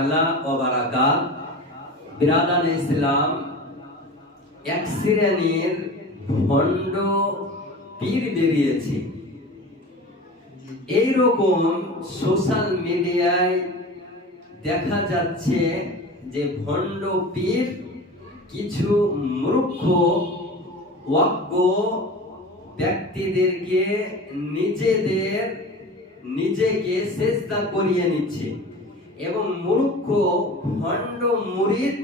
তাআলা ওয়া বারাকাত। বিরাদান ইসলাম, এক শ্রেণীর ভণ্ড পীর বেরিয়েছে। এইরকম সোশ্যাল মিডিয়ায় দেখা যাচ্ছে যে ভণ্ড পীর কিছু মূর্খ অজ্ঞ ব্যক্তিদেরকে নিজেকে সেজদা করিয়ে নিচ্ছে এবং মূর্খ ভণ্ড মুরিদ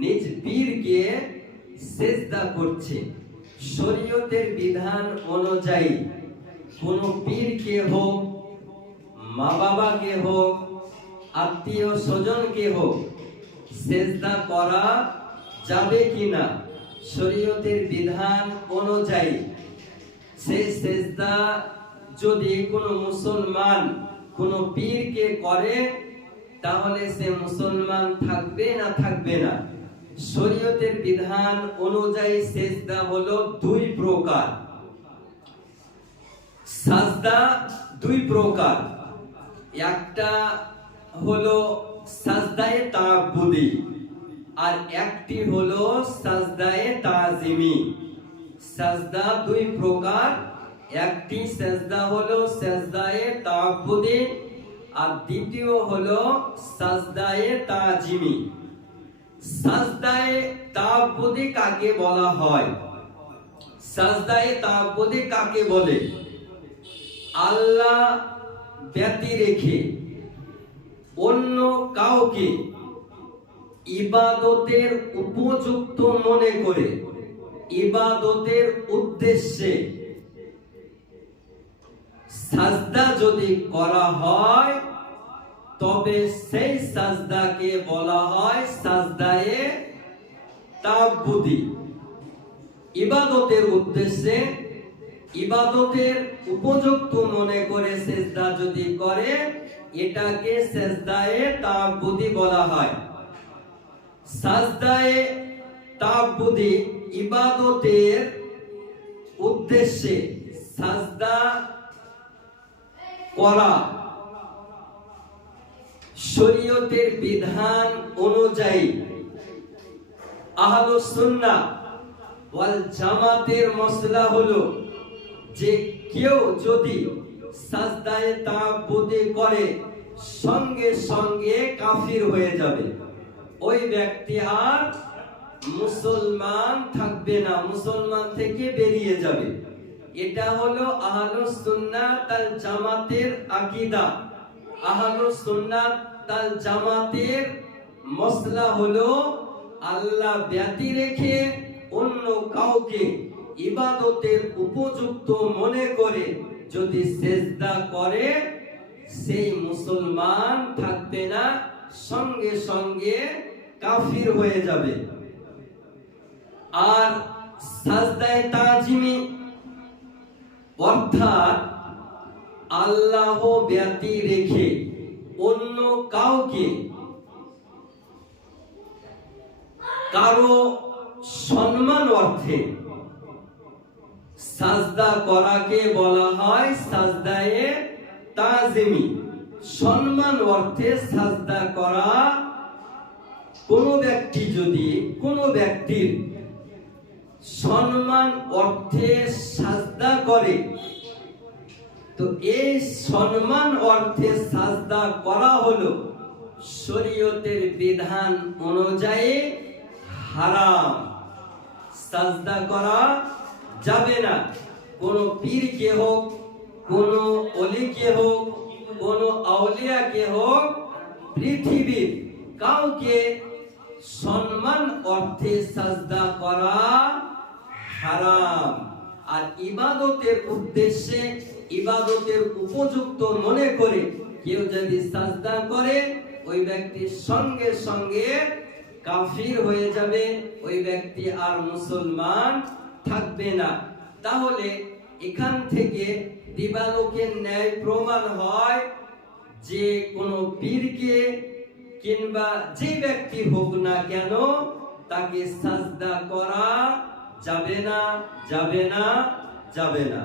নিজ পীরকে সেজদা করছে। শরীয়তের বিধান অনুযায়ী কোন পীরকে হোক, মা বাবাকে হোক, আত্মীয় স্বজনকে হোক সেজদা করা যাবে কিনা, শরীয়তের বিধান অনুযায়ী সেই সেজদা যদি কোনো মুসলমান কোনো পীরকে করে তাহলে সে মুসলমান থাকবে না থাকবে না। শরীয়তের বিধান অনুযায়ী সেজদা হলো দুই প্রকার। সাজদা দুই প্রকার, একটা হলো সাজদায়ে তাআব্বুদি আর একটি হলো সাজদায়ে তাজিমি। সাজদা দুই প্রকার, একটি সাজদা হলো সাজদায়ে তাআব্বুদি আর দ্বিতীয় হলো সাজদায়ে তাজিমি। সাজদায়ে তাআব্বুদি কাকে বলা হয়? সাজদায়ে তাআব্বুদি কাকে বলে? আল্লাহ ব্যতি রেখে অন্য কাউকে ইবাদতের উপযুক্ত মনে করে ইবাদতের উদ্দেশ্যে সাজদা যদি করা হয় তবে সেই সাজদাকে বলা হয় সাজদায়ে তাআব্বুদি। ইবাদতের উদ্দেশ্যে ইবাদতের উপযুক্ত মনে করে সেজদা যদি করে এটাকে সেজদায়ে তাআব্বুদি বলা হয়। সাজদায়ে তাআব্বুদি ইবাদতের উদ্দেশ্যে সাজদা করা শরীয়তের বিধান অনুযায়ী আহলুস সুন্নাহ ওয়াল জামাতের মাসলা হলো যে কেউ যদি সাজদায়ে তাআব্বুদি করে সঙ্গে সঙ্গে কাফির হয়ে যাবে, ওই ব্যক্তি আর মুসলমান থাকবে না, মুসলমান থেকে বেরিয়ে যাবে। এটা হলো আহলুস সুন্নাহ ওয়াল জামাতের আকীদা। আহলুস সুন্নাহ ওয়াল জামাতের মাসলা হলো আল্লাহ ব্যতি রেখে অন্য কাউকে ইবাদতের উপযুক্ত মনে করে যদি সেজদা করে সেই মুসলমান থাকবে না, সঙ্গে সঙ্গে কাফির হয়ে যাবে। আর সাজদায়ে তাজিমি অর্থাৎ আল্লাহ ব্যতি রেখে অন্য কাউকে কারো সম্মান অর্থে সাজদা করাকে বলা হয় সাজদায়ে তাজিমি। সম্মান অর্থে সাজদা করা, কোন ব্যক্তি যদি কোন ব্যক্তির সম্মান অর্থে সাজদা করে তো এই সম্মান অর্থে সাজদা করা হলো শরীয়তের বিধান অনুযায়ী হারাম। সাজদা করা যাবে না। কোন পীরকে হোক, কোন ওলিকে হোক, কোন আউলিয়াকে হোক, পৃথিবীর কাউকে সম্মান অর্থে সাজদা করা হারাম। আর ইবাদতের উদ্দেশ্যে ইবাদতের উপযুক্ত মনে করে কেউ যদি সাজদা করে ওই ব্যক্তি সঙ্গে সঙ্গে কাফির হয়ে যাবে, ওই ব্যক্তি আর মুসলমান থাকবে না। তাহলে এখান থেকে দিবালোকের ন্যায় প্রমাণ হয় যে কোন পীরকে কিংবা যে ব্যক্তি হোক না কেন তাকে সাজদা করা যাবে না, যাবে না, যাবে না।